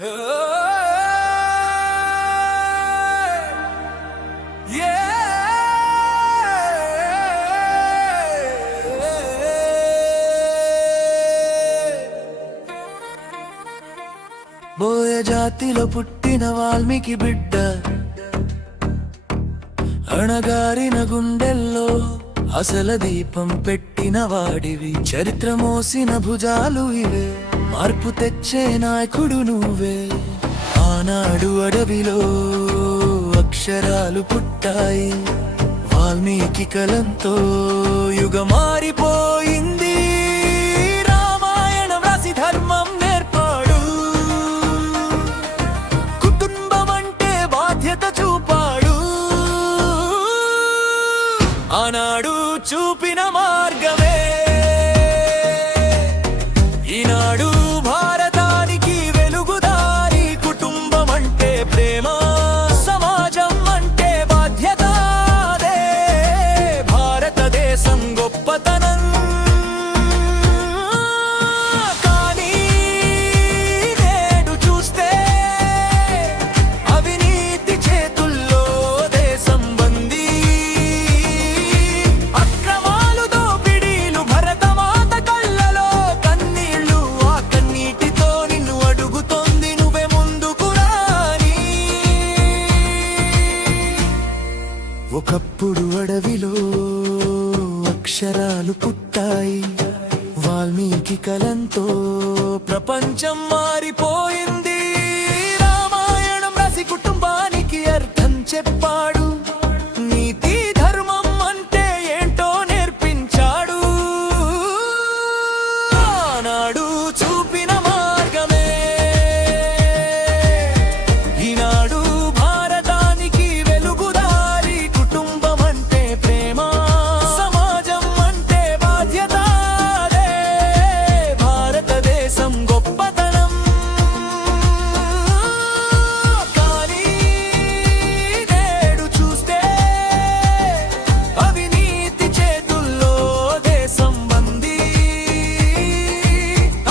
బోయ జాతిలో పుట్టిన వాల్మీకి బిడ్డ, అణగారిన గుండెల్లో అసల దీపం పెట్టిన వాడివి. చరిత్ర మోసిన భుజాలు ఇవే, మార్పు తెచ్చే నాయకుడు నువ్వే. ఆనాడు అడవిలో అక్షరాలు పుట్టాయి, వాల్మీకి కలంతో యుగ మారిపోయింది. రామాయణం రాసి ధర్మం నేర్పాడు, కుటుంబం అంటే బాధ్యత చూపాడు. ఆనాడు చూపిన మార్గమే ఈనాడు భారతానికి వెలుగుదారి. కుటుంబం అంటే ప్రేమ, సమాజం అంటే బాధ్యత, అదే భారతదేశం గొప్పతనం. కానీ నేడు చూస్తే అవినీతి చేతుల్లో దేశం బందీ. అక్రమాలు, దోపిడీలు, భరతమాత కళ్ళలో కన్నీళ్లు. ఆ కన్నీటితో నిన్ను అడుగుతోంది నువ్వే ముందుకు రాని. ఒకప్పుడు అడవిలో అక్షరాలు పుట్టాయి, వాల్మీకి కలంతో ప్రపంచం మారిపోయింది. రామాయణం రాసి కుటుంబానికి అర్థం చెప్పాడు, నీతి ధర్మం అంటే ఏంటో నేర్పించాడు. ఆనాడు చూపిన మార్గమే ఈనాడు భారతానికి వెలుగుదారి. కుటుంబం అంటే ప్రేమ, సమాజం అంటే బాధ్యత, అదే భారతదేశం గొప్పతనం. కానీ నేడు చూస్తే అవినీతి చేతుల్లో దేశం బందీ.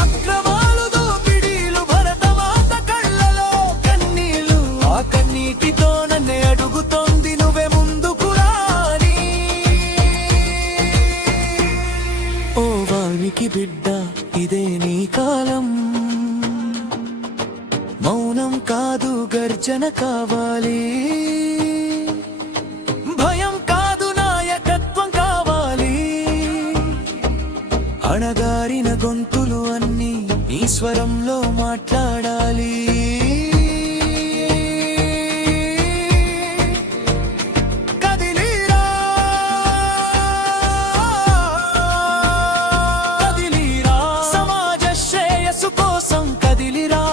అక్రమాలు, దోపిడీలు, భరతమాత కళ్ళలో కన్నీళ్లు. ఆ కన్నీటితో నన్నే అడుగుతోంది నువ్వే ముందుకు రాని. ఓ వాల్మీకి బిడ్డ, ఇదే నీ కాలం. మౌనం కాదు, గర్జన కావాలి. భయం కాదు, నాయకత్వం కావాలి. అణగారిన గొంతులు అన్నీ నీ స్వరంలో మాట్లాడాలి. కదిలిరా, కదిలిరా, సమాజ శ్రేయస్సు కోసం కదిలిరా.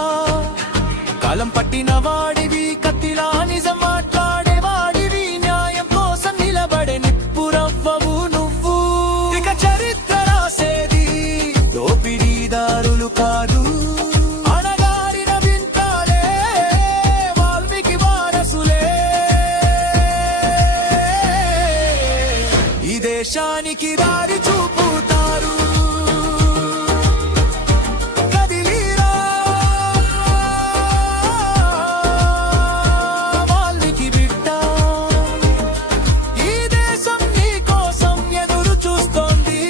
కాలం పట్టిన వాడివి, కత్తిలా నిజం మాట్లాడేవాడివి. న్యాయం కోసం నిలబడే నిప్పురవ్వవు నువ్వు. ఇక చరిత్ర రాసేది దోపిడీదారులు కాదు, అణగారిన వింటాలే వాల్మీకి వారసులే. ఈ దేశానికి దారి చూపుతారు. కదిలిరా, వాల్మీకి బిడ్డ, ఈ దేశం నీ కోసం ఎదురు చూస్తోంది.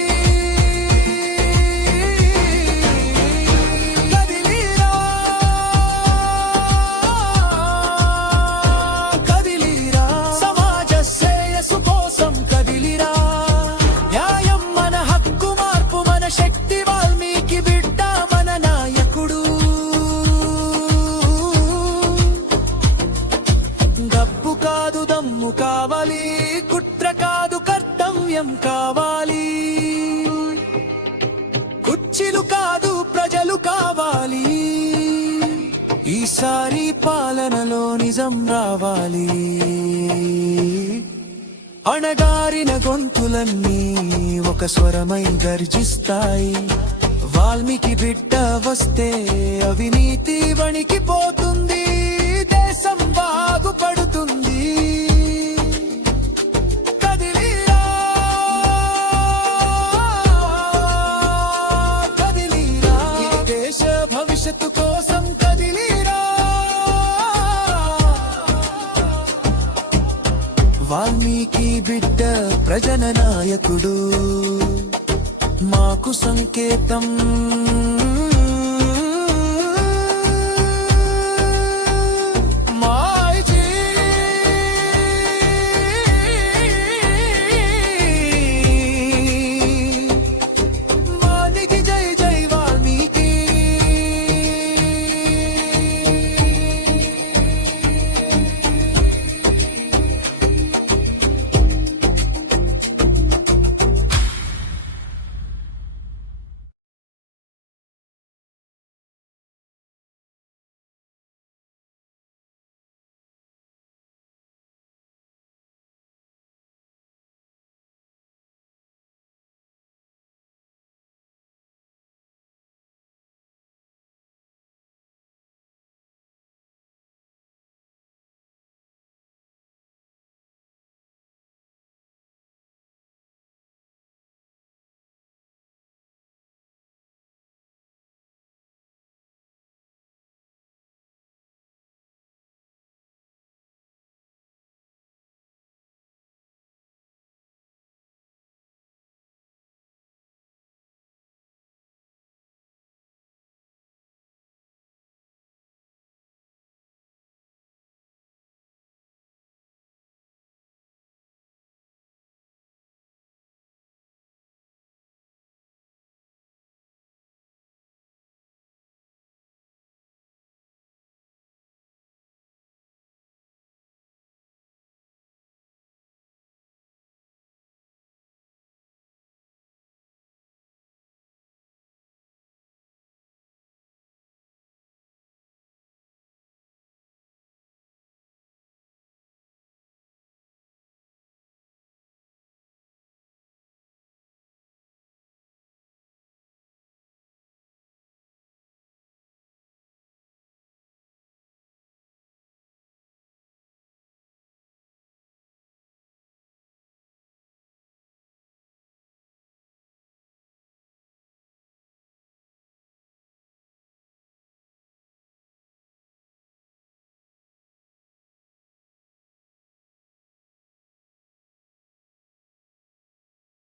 కదిలిరా, కదిలిరా, సమాజ శ్రేయస్సు కోసం కదిలిరా. న్యాయం మన హక్కు, మార్పు మన శక్తి. వాల్మీకి బిడ్డ మన నాయకుడు. డబ్బు కాదు, దమ్ము కావాలి. కుట్ర కాదు, కర్తవ్యం కావాలి. కుర్చీలు కాదు, ప్రజలు కావాలి. ఈసారి పాలనలో నిజం రావాలి. అణగారిన గొంతులన్నీ ఒక స్వరమై గర్జిస్తాయి. వాల్మీకి బిడ్డ వస్తే అవినీతి వణికిపోతుంది, దేశం బాగుపడుతుంది. కదిలిరా, కదిలిరా, ఈ దేశ భవిష్యత్తు కోసం కదిలిరా. బిడ్డ ప్రజల నాయకుడు మాకు సంకేతం